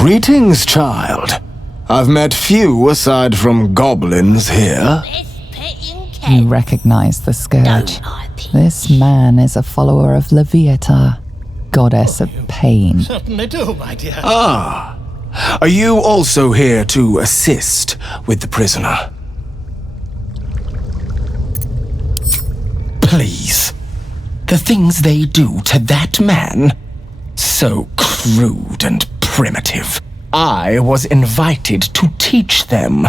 Greetings, child. I've met few aside from goblins here. You recognize the scourge. This man is a follower of Leviata, goddess of pain. Certainly do, my dear. Ah, are you also here to assist with the prisoner? Please. The things they do to that man, so crude and primitive. I was invited to teach them.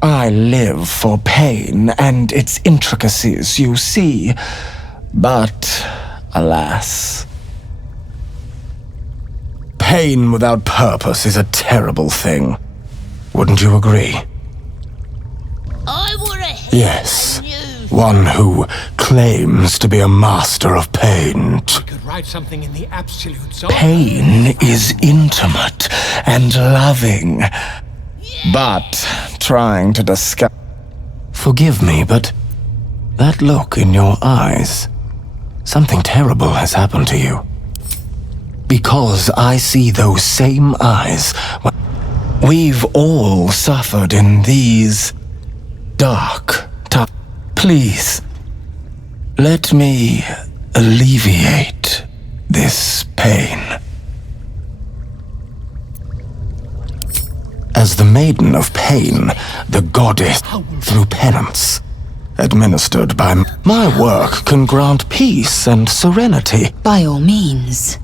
I live for pain and its intricacies, you see. But, alas, pain without purpose is a terrible thing. Wouldn't you agree? I wanna Yes. One who claims to be a master of pain. I could write something in the absolute zone. Pain is intimate and loving, but trying to discuss... Forgive me, but that look in your eyes, something terrible has happened to you. Because I see those same eyes. We've all suffered in these dark times. Please, let me alleviate this pain. As the Maiden of Pain, the goddess through penance, administered by my work can grant peace and serenity. By all means.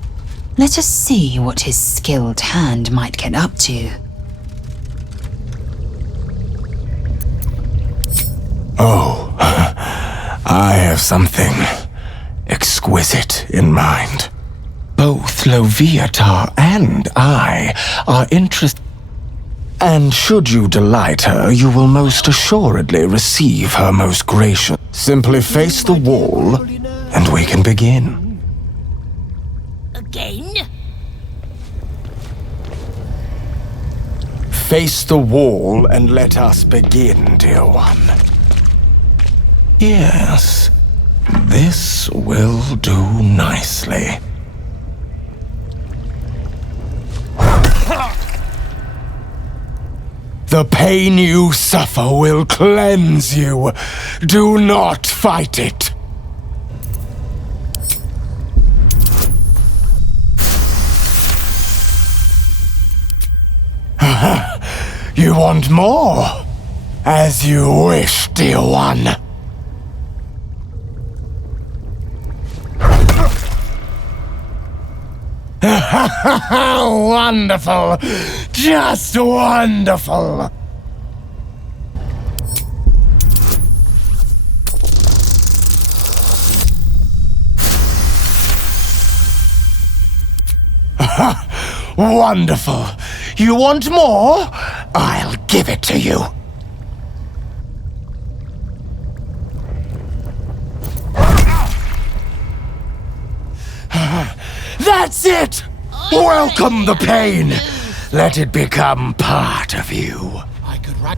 Let us see what his skilled hand might get up to. Oh, I have something exquisite in mind. Both Leviata and I are interested. And should you delight her, you will most assuredly receive her most gracious. Simply face the wall, and we can begin. Again? Face the wall and let us begin, dear one. Yes, this will do nicely. The pain you suffer will cleanse you. Do not fight it. You want more? As you wish, dear one. Wonderful! Just wonderful! Wonderful! You want more? I'll give it to you. That's it! Welcome the pain! Let it become part of you. I could write...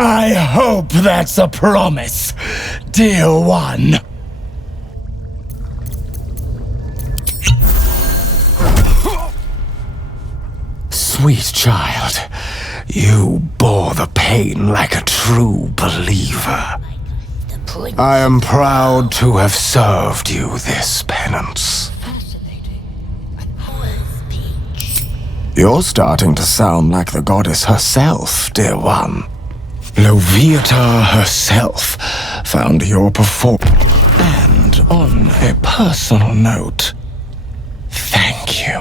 I hope that's a promise, dear one. Sweet child, you bore the pain like a true believer. I am proud to have served you this penance. You're starting to sound like the goddess herself, dear one. Leviata herself found your performance. And on a personal note, thank you.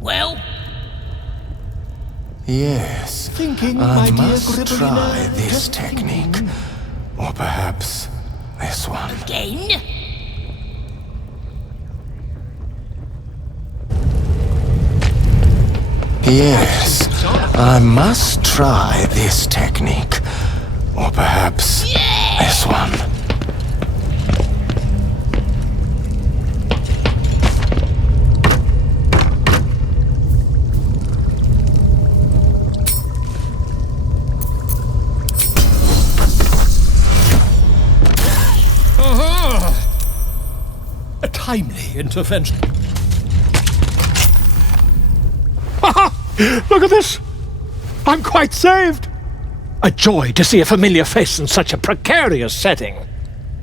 Well? Yes, Thinking, I my dear must Gribalina, try this just technique. thinking. Or perhaps this one. Again? Yes, I must try this technique. Or perhaps this one. timely intervention. Look at this! I'm quite saved! A joy to see a familiar face in such a precarious setting.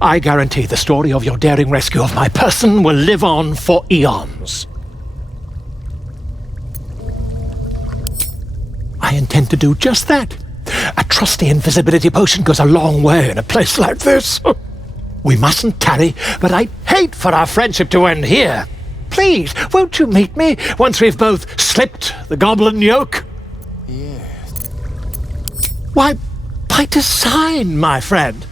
I guarantee the story of your daring rescue of my person will live on for eons. I intend to do just that. A trusty invisibility potion goes a long way in a place like this. We mustn't tarry, but I'd hate for our friendship to end here. Please, won't you meet me once we've both slipped the goblin yoke? Yes. Why, by design, my friend.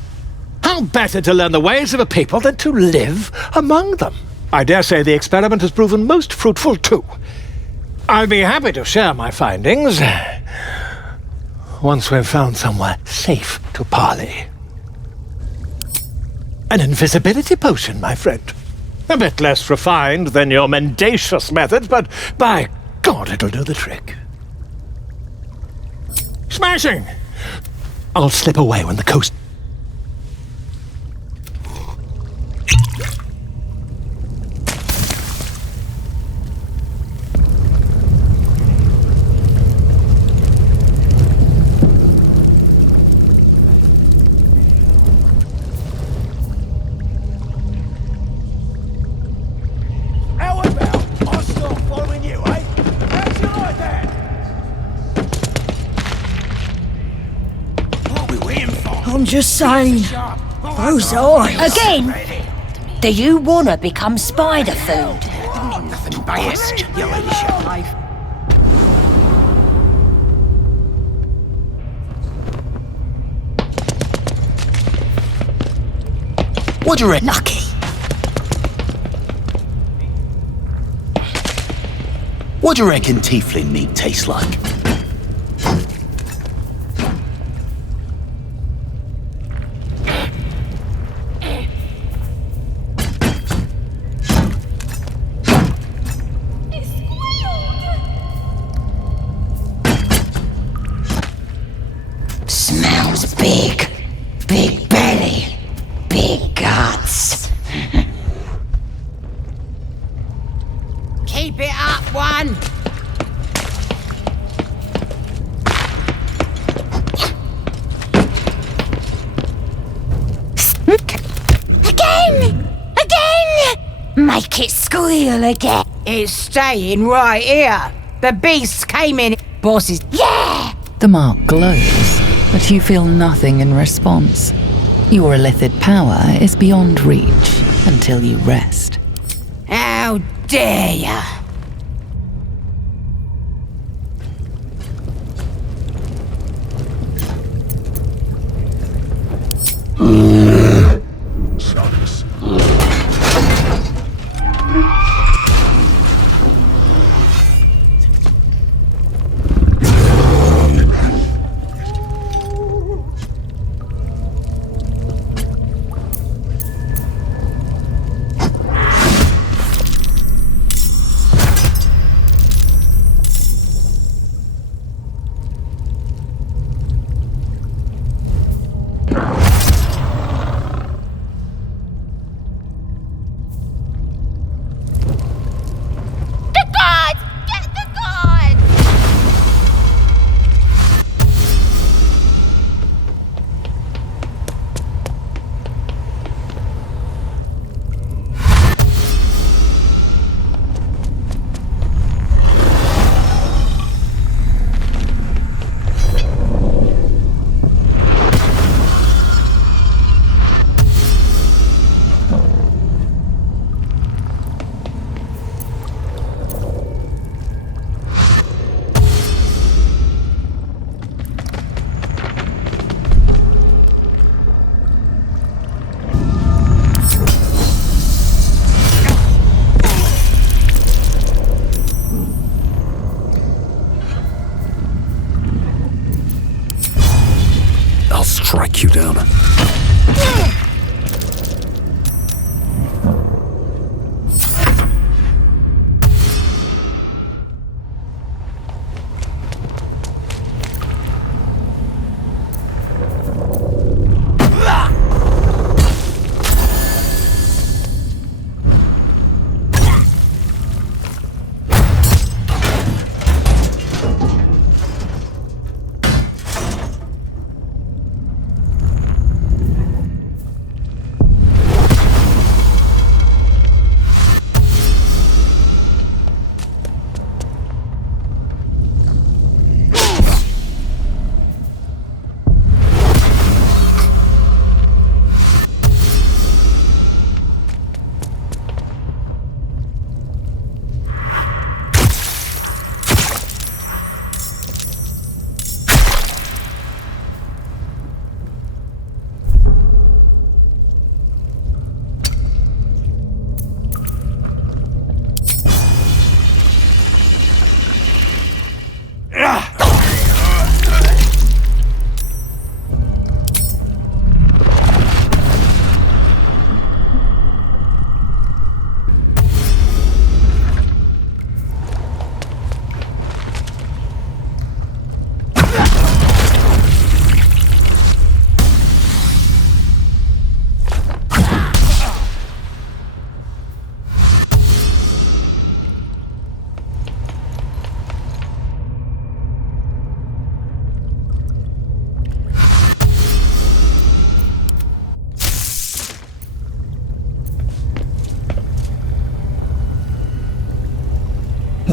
How better to learn the ways of a people than to live among them? I dare say the experiment has proven most fruitful, too. I'll be happy to share my findings once we've found somewhere safe to parley. An invisibility potion, my friend. A bit less refined than your mendacious methods, but by God, it'll do the trick. Smashing! I'll slip away when the coast... I'm just saying, those eyes. Again? Do you want to become spider food? Nothing biased, your ladyship. What do you reckon? Lucky. What do you reckon tiefling meat tastes like? Smells big. Big belly. Big guts. Keep it up, one. Again! Again! Make it squeal again. It's staying right here. The beast came in. Bosses. Yeah! The mark glows, but you feel nothing in response. Your illithid power is beyond reach until you rest. How dare ya? I'll strike you down.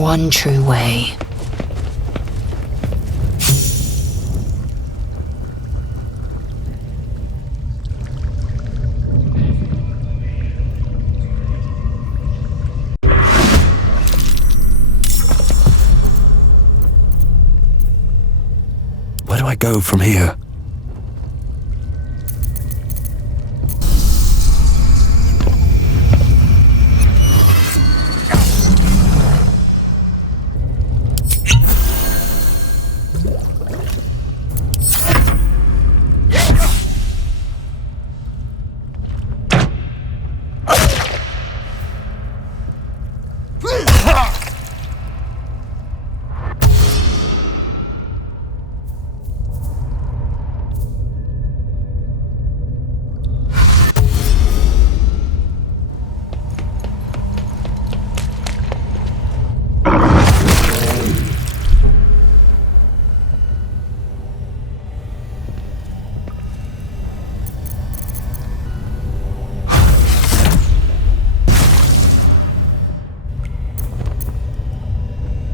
One true way. Where do I go from here?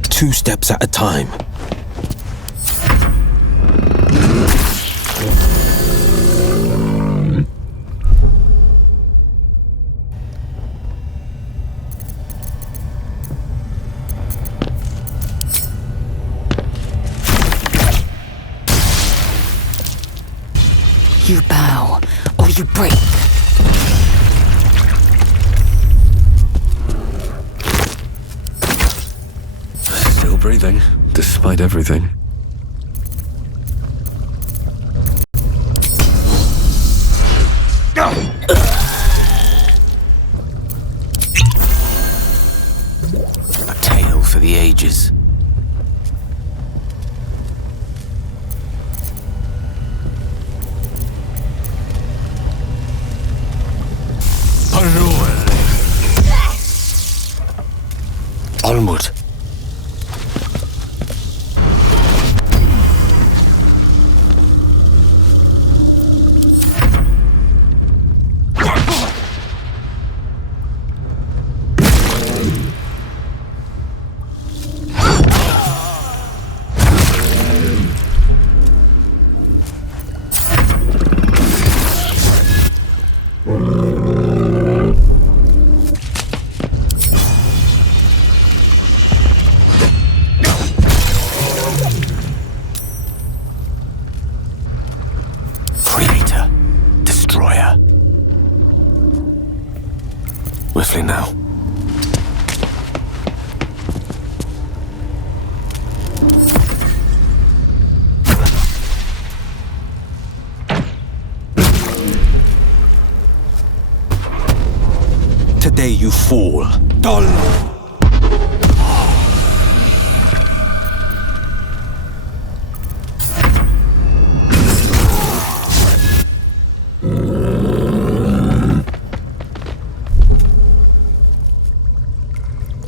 Two steps at a time. You bow, or you break. Still breathing, despite everything. A tale for the ages. Onward. Creator. Destroyer. Swiftly now. Today you fall. Dull.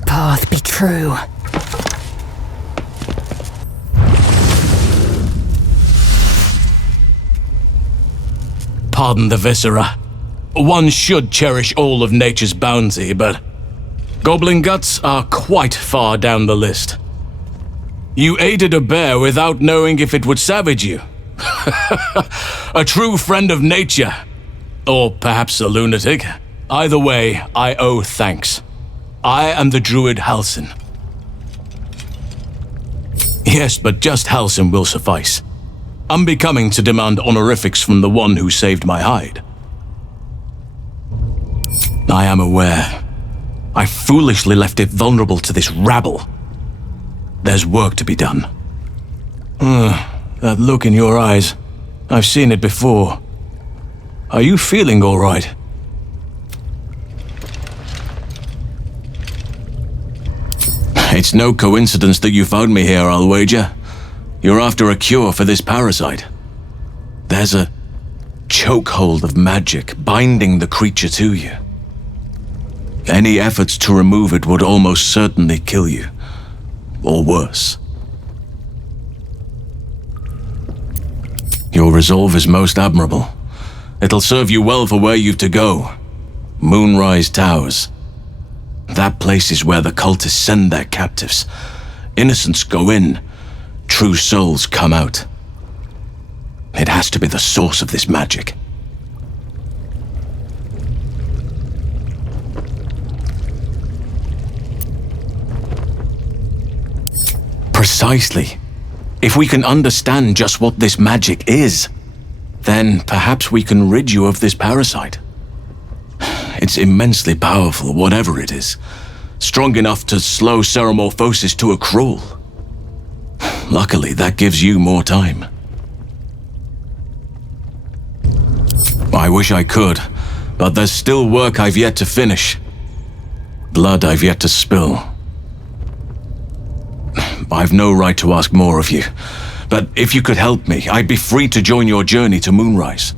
Path be true. Pardon the viscera. One should cherish all of nature's bounty, but goblin guts are quite far down the list. You aided a bear without knowing if it would savage you. A true friend of nature. Or perhaps a lunatic. Either way, I owe thanks. I am the druid Halsin. Yes, but just Halsin will suffice. Unbecoming to demand honorifics from the one who saved my hide. I am aware. I foolishly left it vulnerable to this rabble. There's work to be done. That look in your eyes. I've seen it before. Are you feeling all right? It's no coincidence that you found me here, I'll wager. You're after a cure for this parasite. There's a chokehold of magic binding the creature to you. Any efforts to remove it would almost certainly kill you. Or worse. Your resolve is most admirable. It'll serve you well for where you've to go. Moonrise Towers. That place is where the cultists send their captives. Innocents go in, true souls come out. It has to be the source of this magic. Precisely. If we can understand just what this magic is, then perhaps we can rid you of this parasite. It's immensely powerful, whatever it is. Strong enough to slow ceremorphosis to a crawl. Luckily, that gives you more time. I wish I could, but there's still work I've yet to finish. Blood I've yet to spill. I've no right to ask more of you, but if you could help me, I'd be free to join your journey to Moonrise.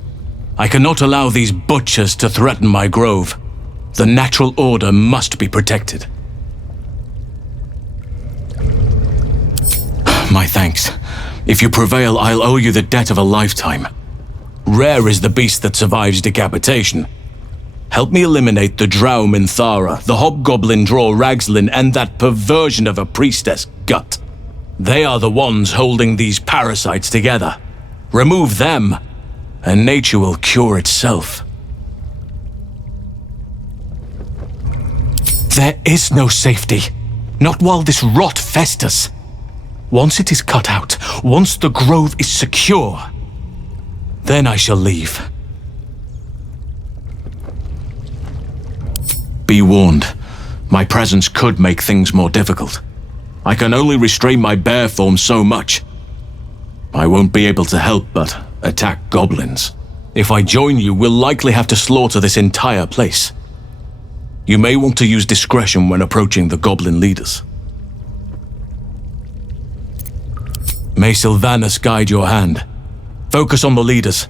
I cannot allow these butchers to threaten my grove. The natural order must be protected. My thanks. If you prevail, I'll owe you the debt of a lifetime. Rare is the beast that survives decapitation. Help me eliminate the Drow Minthara, the Hobgoblin Draw Ragslin, and that perversion of a priestess, Gut. They are the ones holding these parasites together. Remove them, and nature will cure itself. There is no safety. Not while this rot festers. Once it is cut out, once the grove is secure, then I shall leave. Be warned, my presence could make things more difficult. I can only restrain my bear form so much. I won't be able to help but attack goblins. If I join you, we'll likely have to slaughter this entire place. You may want to use discretion when approaching the goblin leaders. May Sylvanus guide your hand. Focus on the leaders.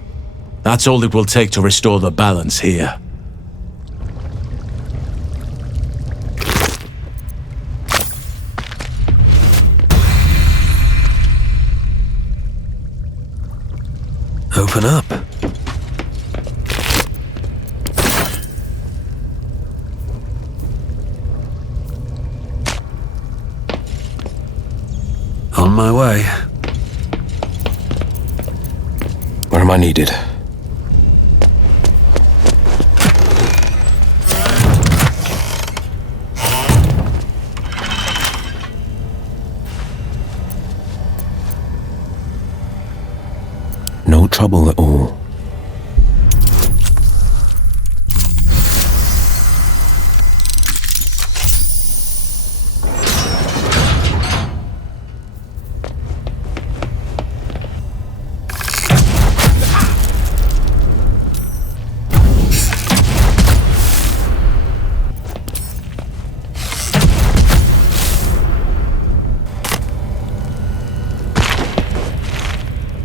That's all it will take to restore the balance here. Open up. On my way. Where am I needed? No trouble at all.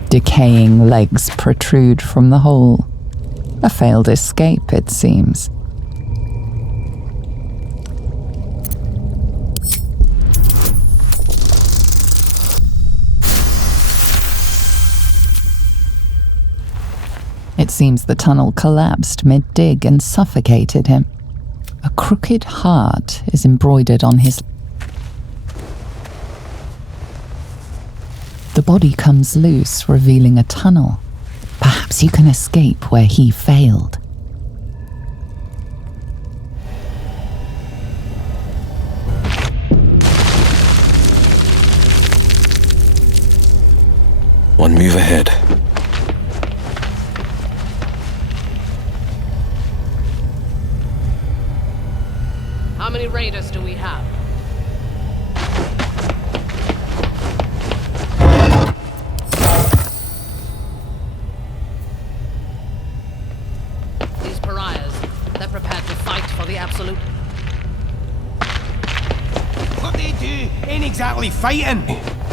Decaying legs protrude from the hole. A failed escape, it seems. It seems the tunnel collapsed mid-dig and suffocated him. A crooked heart is embroidered on his... The body comes loose, revealing a tunnel. Perhaps you can escape where he failed. One move ahead. How many raiders do we have? These pariahs, they're prepared to fight for the Absolute. What they do ain't exactly fighting.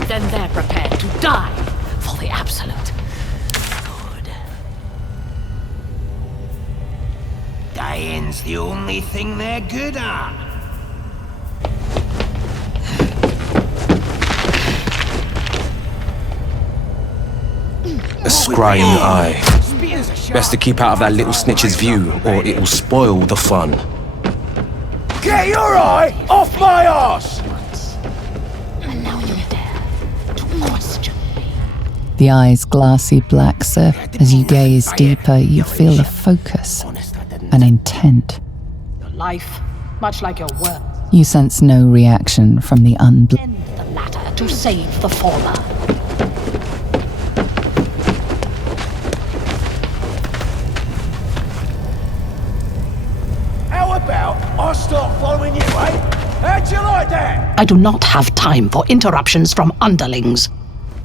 Then they're prepared to die for the Absolute. Good. Dying's the only thing they're good at. A scrying eye. Best to keep out of that little snitch's view, or it will spoil the fun. Get Get your eye off my arse! And now you dare to question me. The eyes glassy black, sir. As you gaze deeper, you feel a focus, an intent. Your life, much like your work, You sense no reaction from the bend the latter to save the former. How about I start following you, eh? How'd you like that? I do not have time for interruptions from underlings.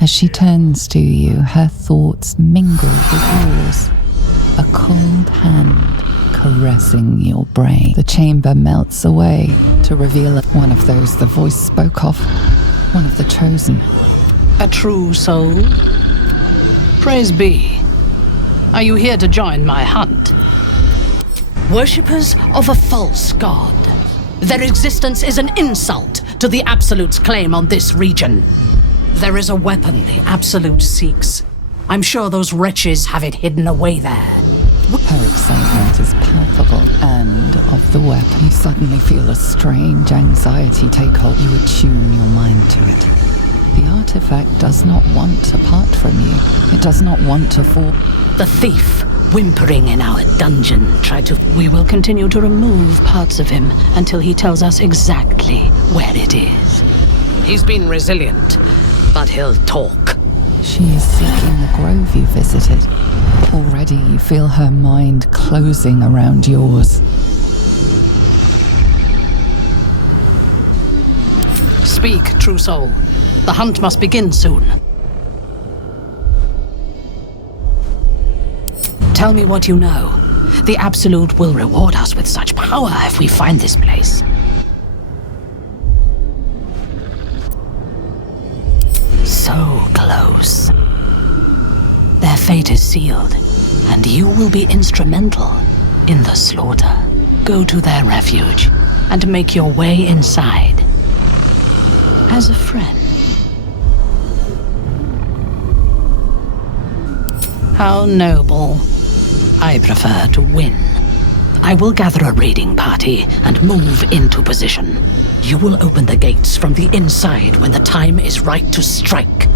As she turns to you, her thoughts mingle with yours. A cold hand caressing your brain. The chamber melts away to reveal one of those the voice spoke of, one of the chosen. A true soul? Praise be. Are you here to join my hunt? Worshippers of a false god. Their existence is an insult to the Absolute's claim on this region. There is a weapon the Absolute seeks. I'm sure those wretches have it hidden away there. Her excitement is palpable, and of the weapon, you suddenly feel a strange anxiety take hold. You attune your mind to it. The artifact does not want to part from you. It does not want to fall. The thief, whimpering in our dungeon, tried to... We will continue to remove parts of him until he tells us exactly where it is. He's been resilient, but he'll talk. She is seeking the grove you visited. Already you feel her mind closing around yours. Speak, true soul. The hunt must begin soon. Tell me what you know. The Absolute will reward us with such power if we find this place. So close. Their fate is sealed, and you will be instrumental in the slaughter. Go to their refuge and make your way inside. As a friend. How noble. I prefer to win. I will gather a raiding party and move into position. You will open the gates from the inside when the time is right to strike.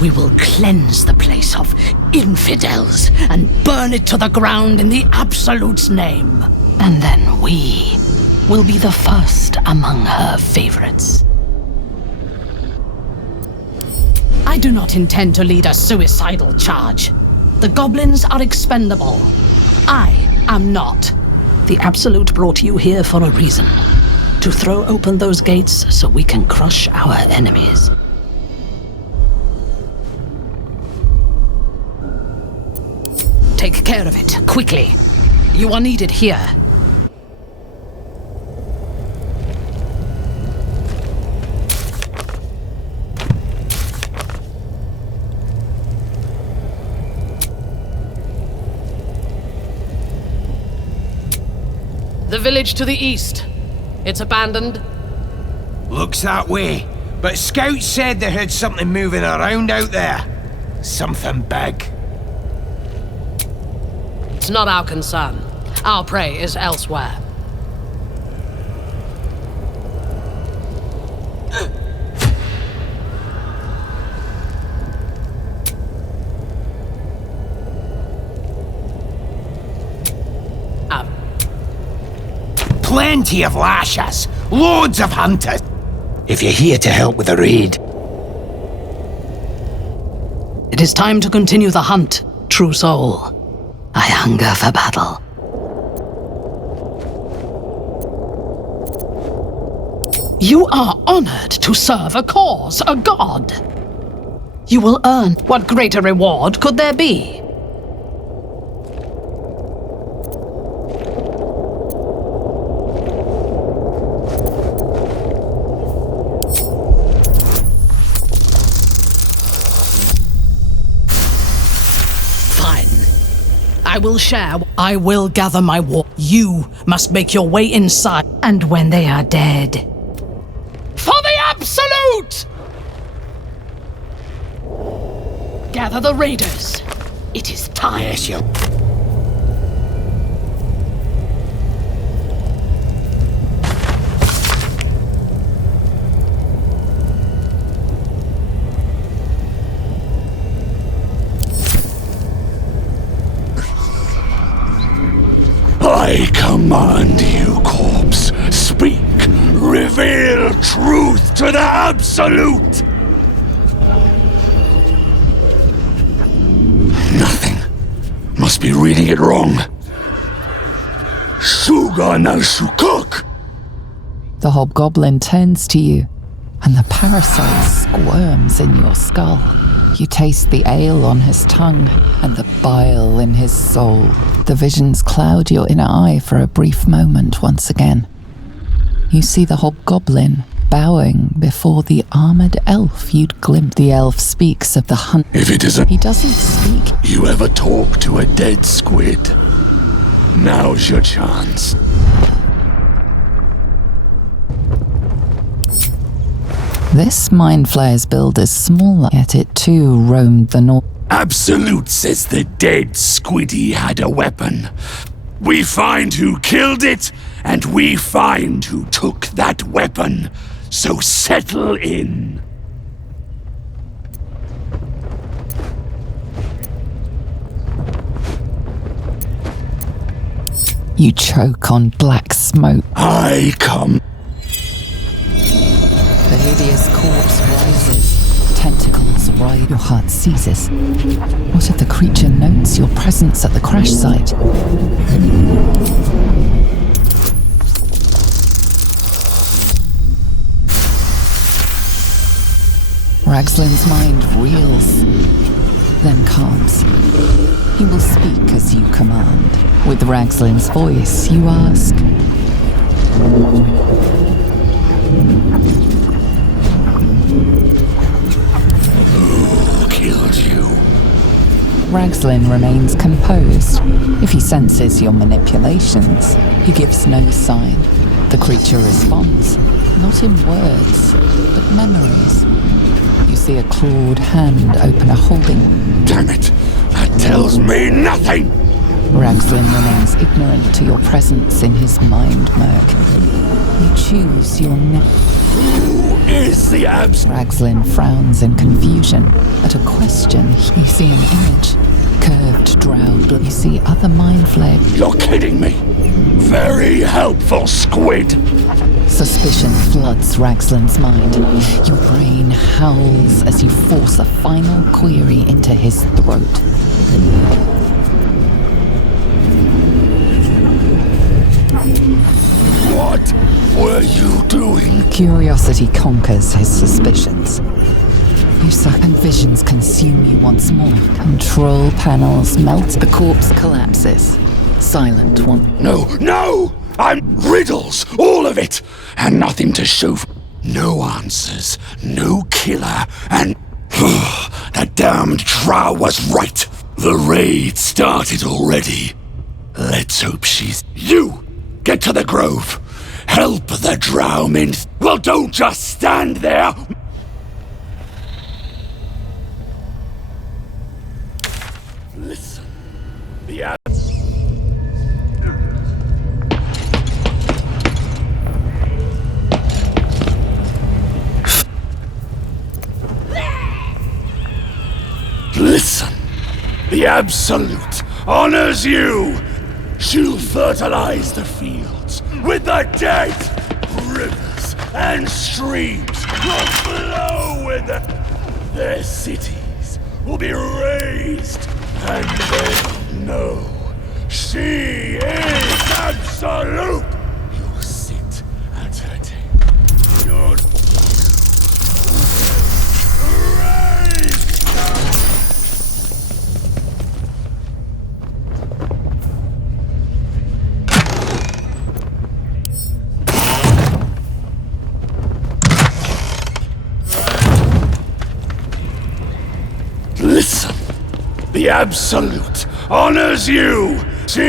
We will cleanse the place of infidels and burn it to the ground in the Absolute's name. And then we will be the first among her favorites. I do not intend to lead a suicidal charge. The goblins are expendable. I am not. The Absolute brought you here for a reason. To throw open those gates so we can crush our enemies. Take care of it, quickly. You are needed here. The village to the east. It's abandoned. Looks that way. But scouts said they heard something moving around out there. Something big. It's not our concern. Our prey is elsewhere. Plenty of lashes. Loads of hunters. If you're here to help with the raid. It is time to continue the hunt, true soul. I hunger for battle. You are honored to serve a cause, a god. You will earn. What greater reward could there be? I will share. I will gather my war. You must make your way inside. And when they are dead. For the Absolute! Gather the raiders. It is time. Yes, you. command you, corpse. Speak. Reveal truth to the Absolute. Nothing. Must be reading it wrong. Suga no Shukuk. The hobgoblin turns to you, and the parasite squirms in your skull. You taste the ale on his tongue and the bile in his soul. The visions cloud your inner eye for a brief moment once again. You see the hobgoblin bowing before the armored elf you'd glimpsed. The elf speaks of the hunt. If it isn't... He doesn't speak. You ever talk to a dead squid? Now's your chance. This mind flayer's build is smaller, yet it too roamed the north. Absolute says the dead squiddy had a weapon. We find who killed it, and we find who took that weapon. So settle in. You choke on black smoke. I come. The hideous corpse rises. Tentacles rise. Your heart seizes. What if the creature notes your presence at the crash site? Ragslin's mind reels, then calms. He will speak as you command. With Ragslin's voice, you ask. Who killed you? Ragslin remains composed. If he senses your manipulations, he gives no sign. The creature responds, not in words, but memories. You see a clawed hand open a holding. Damn it! That tells me nothing! Ragslin remains ignorant to your presence in his mind murk. You choose your Who is the Ragslin frowns in confusion. At a question, you see an image. Curved drow, but you see other mind flare. You're kidding me! Very helpful, squid! Suspicion floods Ragslin's mind. Your brain howls as you force a final query into his throat. What were you doing? Curiosity conquers his suspicions. You suck and visions consume you once more. Control panels melt. The corpse collapses. Silent one. No! I'm riddles, all of it, and nothing to show for. No answers, no killer, and that damned drow was right. The raid started already. Let's hope she's... You! Get to the grove. Help the drow men. Well, don't just stand there. Listen. Listen. The Absolute honors you. She'll fertilize the fields with the dead. Rivers and streams will flow with them. Their cities will be raised, and they'll know she is Absolute. You'll sit at her table. You'll Listen, the Absolute honors you. She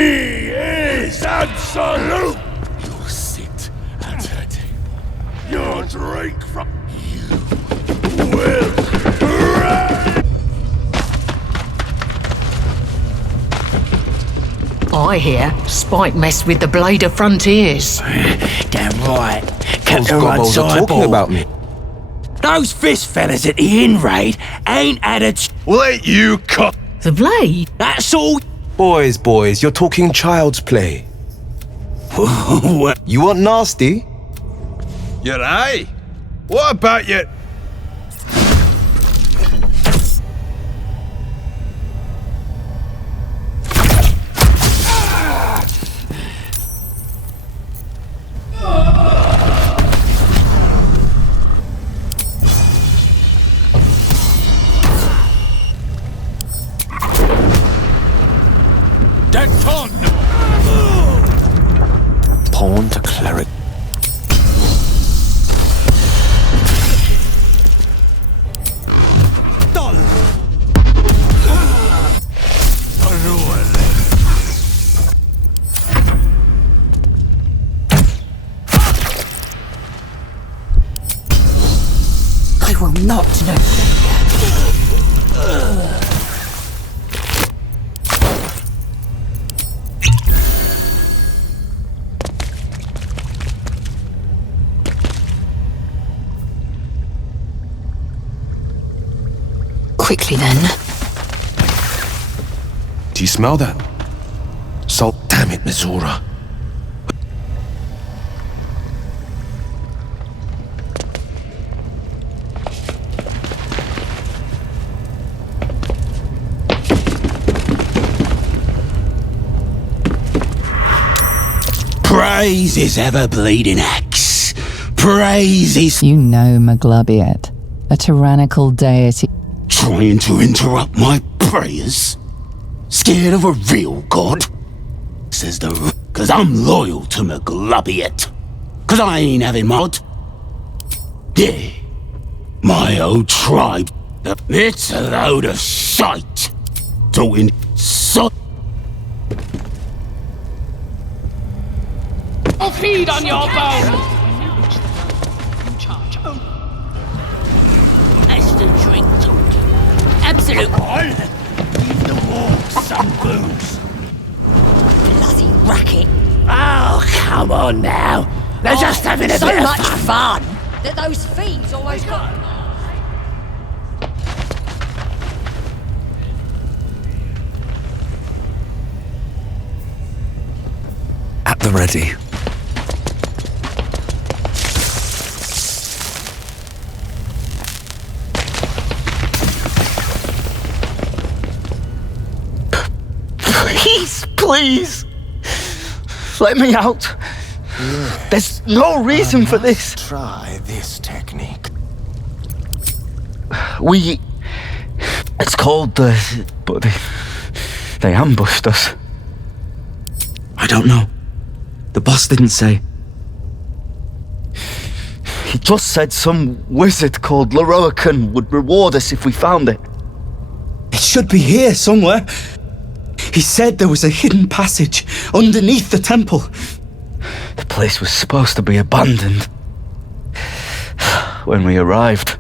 is Absolute. You'll sit at her table. You'll drink from... You will reign. I hear Spike messed with the Blade of Frontiers. Damn right. Those gobbles are talking about me. Those fist fellas at the inn raid ain't had a Let you cut. The Blade? That's all. Boys, you're talking child's play. You want nasty? You're aye. What about your... Pawn to cleric. I will not know failure. Quickly then. Do you smell that? Salt. Damn it, Mizora. Praise his ever-bleeding axe. Praise his... You know Maglubiet, a tyrannical deity. Trying to interrupt my prayers? Scared of a real god? Says the... Cause I'm loyal to Maglubiet. Cause I ain't having mod. Yeah. My old tribe. It's a load of shite. Talking so... I'll feed on your bones! That's the drink talking. Absolute. Leave the walk, some booze. Bloody racket. Oh, come on now. They're just having a so bit of much fun. fun that those thieves almost got. At the ready. Please! Let me out! There's no reason for this! Try this technique. It's called but they ambushed us. I don't know. The boss didn't say. He just said some wizard called Leroican would reward us if we found it. It should be here somewhere. He said there was a hidden passage underneath the temple. The place was supposed to be abandoned when we arrived.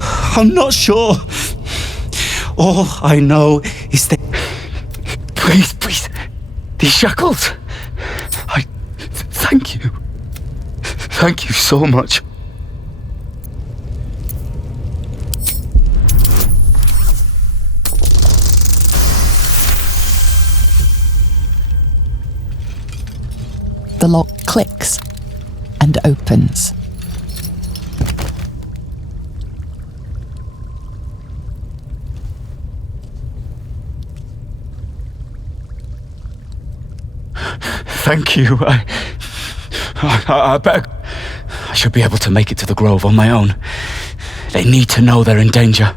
I'm not sure. All I know is that... Please, these shackles. Thank you. Thank you so much. The lock clicks and opens. Thank you. I better... I should be able to make it to the Grove on my own. They need to know they're in danger.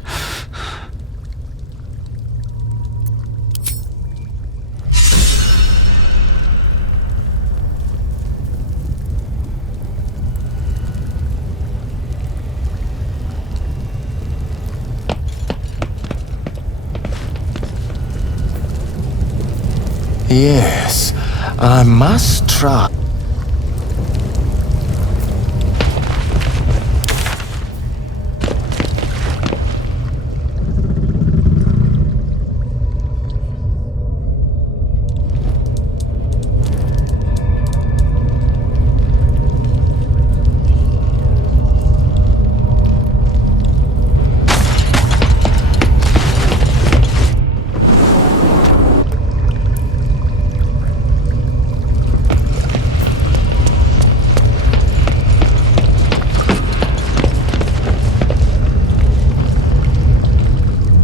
Yes, I must try.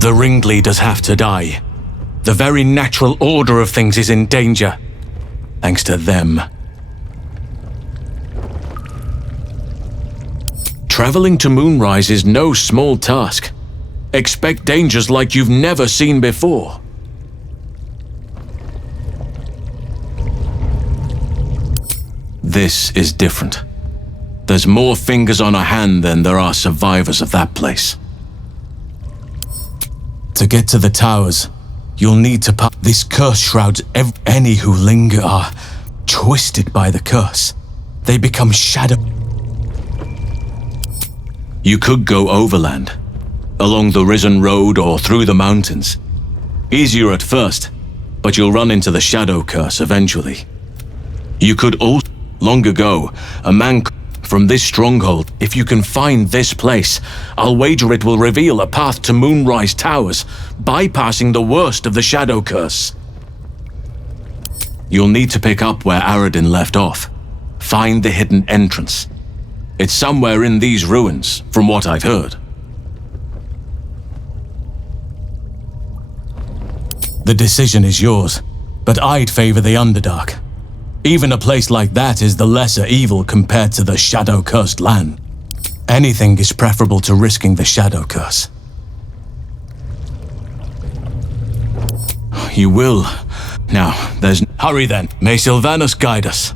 The ringleaders have to die. The very natural order of things is in danger, thanks to them. Traveling to Moonrise is no small task. Expect dangers like you've never seen before. This is different. There's more fingers on a hand than there are survivors of that place. To get to the towers, you'll need to pass. This curse shrouds any who linger are twisted by the curse. They become shadow. You could go overland, along the Risen Road or through the mountains. Easier at first, but you'll run into the shadow curse eventually. You could also. Long ago, a man from this stronghold. If you can find this place, I'll wager it will reveal a path to Moonrise Towers, bypassing the worst of the shadow curse. You'll need to pick up where Aradin left off. Find the hidden entrance. It's somewhere in these ruins, from what I've heard. The decision is yours, but I'd favor the Underdark. Even a place like that is the lesser evil compared to the shadow-cursed land. Anything is preferable to risking the shadow curse. You will. Now, there's... Hurry then. May Sylvanus guide us.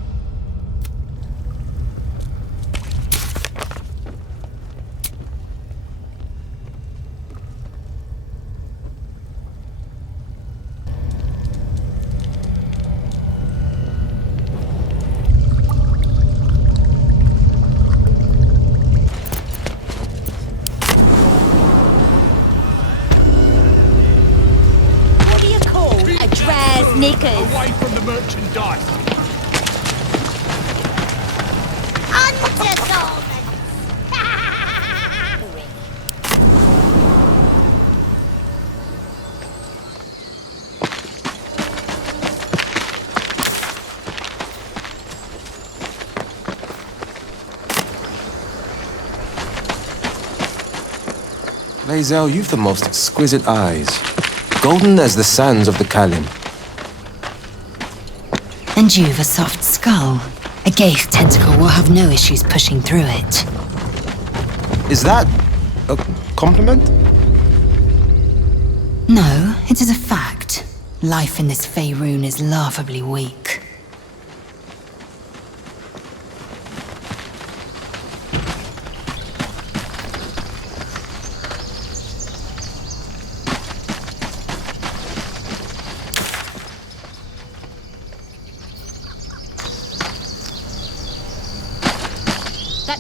Away from the merchandise. Lae'zel, you've the most exquisite eyes. Golden as the sands of the Kalim. And you've a soft skull. A Gaith tentacle will have no issues pushing through it. Is that a compliment? No, it is a fact. Life in this Faerun is laughably weak.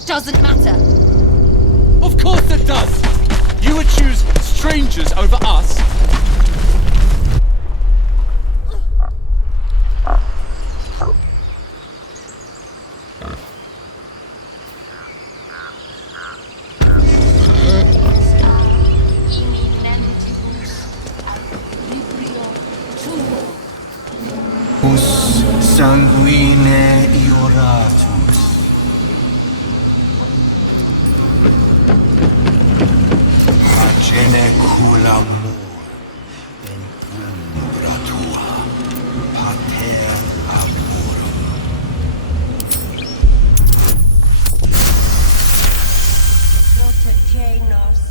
Doesn't matter. Of course it does! You would choose strangers over us? Sanguine ioratus. Gene culamur in umbra tua, pater amorum. Protegenos.